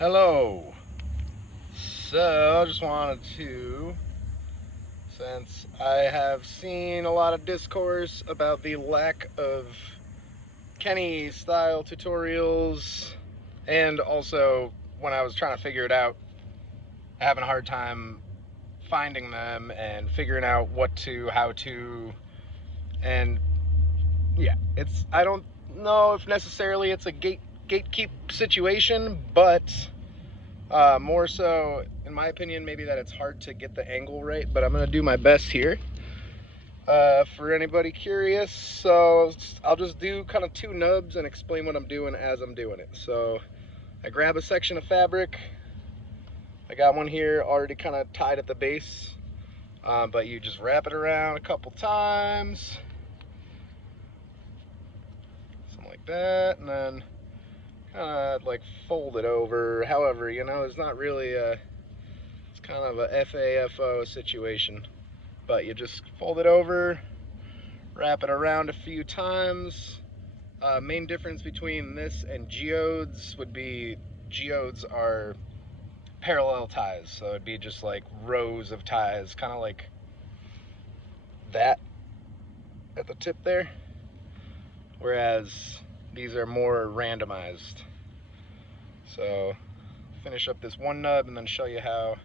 Hello. So, I just wanted to, since I have seen a lot of discourse about the lack of Kenney style tutorials, and also when I was trying to figure it out, having a hard time finding them and figuring out what to, how to, and yeah, I don't know if necessarily it's a gatekeep situation, but more so, in my opinion, maybe that it's hard to get the angle right, but I'm going to do my best here for anybody curious. So I'll just do kind of two nubs and explain what I'm doing as I'm doing it. So I grab a section of fabric. I got one here already kind of tied at the base, but you just wrap it around a couple times, something like that, and then kind of like fold it over. However, it's not really it's kind of a FAFO situation. But you just fold it over, wrap it around a few times. Main difference between this and geodes would be geodes are parallel ties, so it'd be just like rows of ties, kind of like that at the tip there, whereas these are more randomized. So finish up this one nub and then show you how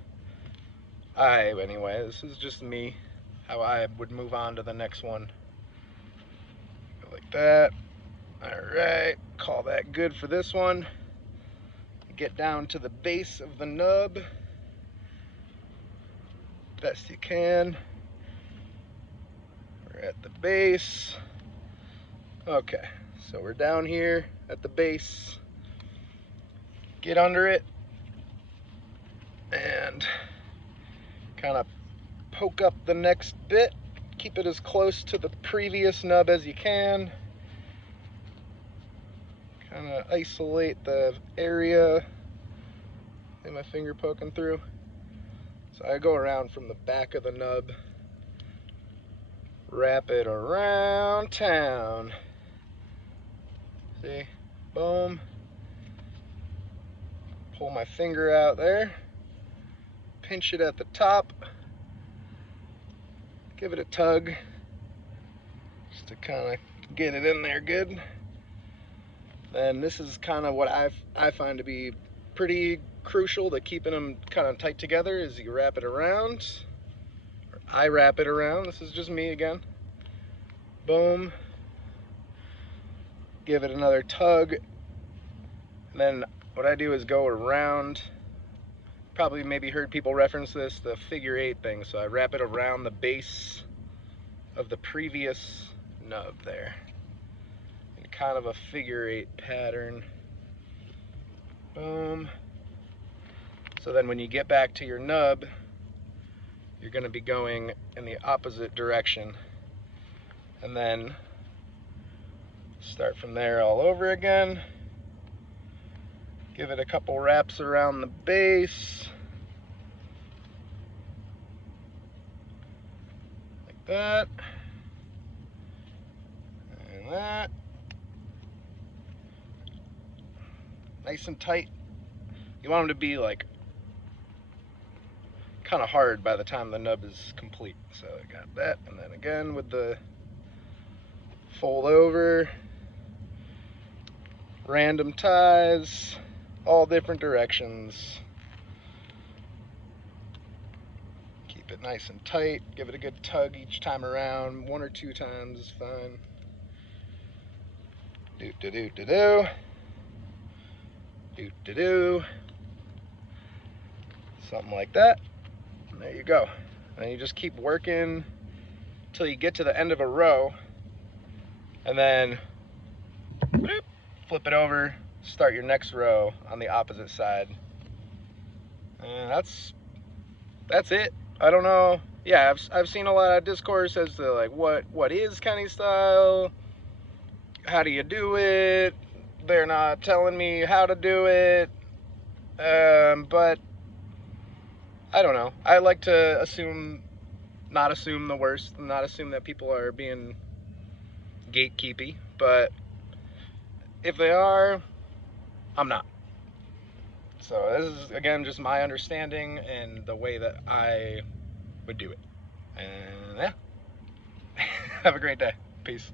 anyway, this is just me, how I would move on to the next one. Go like that. Alright, call that good for this one. Get down to the base of the nub best you can. We're at the base. Okay, so we're down here at the base. Get under it and kind of poke up the next bit. Keep it as close to the previous nub as you can. Kind of isolate the area. See my finger poking through? So I go around from the back of the nub, wrap it around town. See? Boom. Pull my finger out there. Pinch it at the top. Give it a tug. Just to kind of get it in there good. And this is kind of what I find to be pretty crucial to keeping them kind of tight together is you wrap it around. Or I wrap it around. This is just me again. Boom. Give it another tug. And then what I do is go around. Probably maybe heard people reference this, the figure 8 thing. So I wrap it around the base of the previous nub there. In kind of a figure 8 pattern. Boom. So then when you get back to your nub, you're going to be going in the opposite direction. And then start from there all over again. Give it a couple wraps around the base. Like that. And that. Nice and tight. You want them to be like kind of hard by the time the nub is complete. So I got that, and then again with the fold over, random ties, all different directions. Keep it nice and tight. Give it a good tug each time around. 1 or 2 times is fine. Do do do do do. Do do do. Something like that. And there you go. And you just keep working until you get to the end of a row, and then flip it over, start your next row on the opposite side. And that's it. I don't know. Yeah, I've seen a lot of discourse as to like what is Kenney style, how do you do it. They're not telling me how to do it, but I don't know. I like to not assume the worst, not assume that people are being gatekeepy, but if they are, I'm not. So this is again just my understanding and the way that I would do it. And yeah, have a great day. Peace.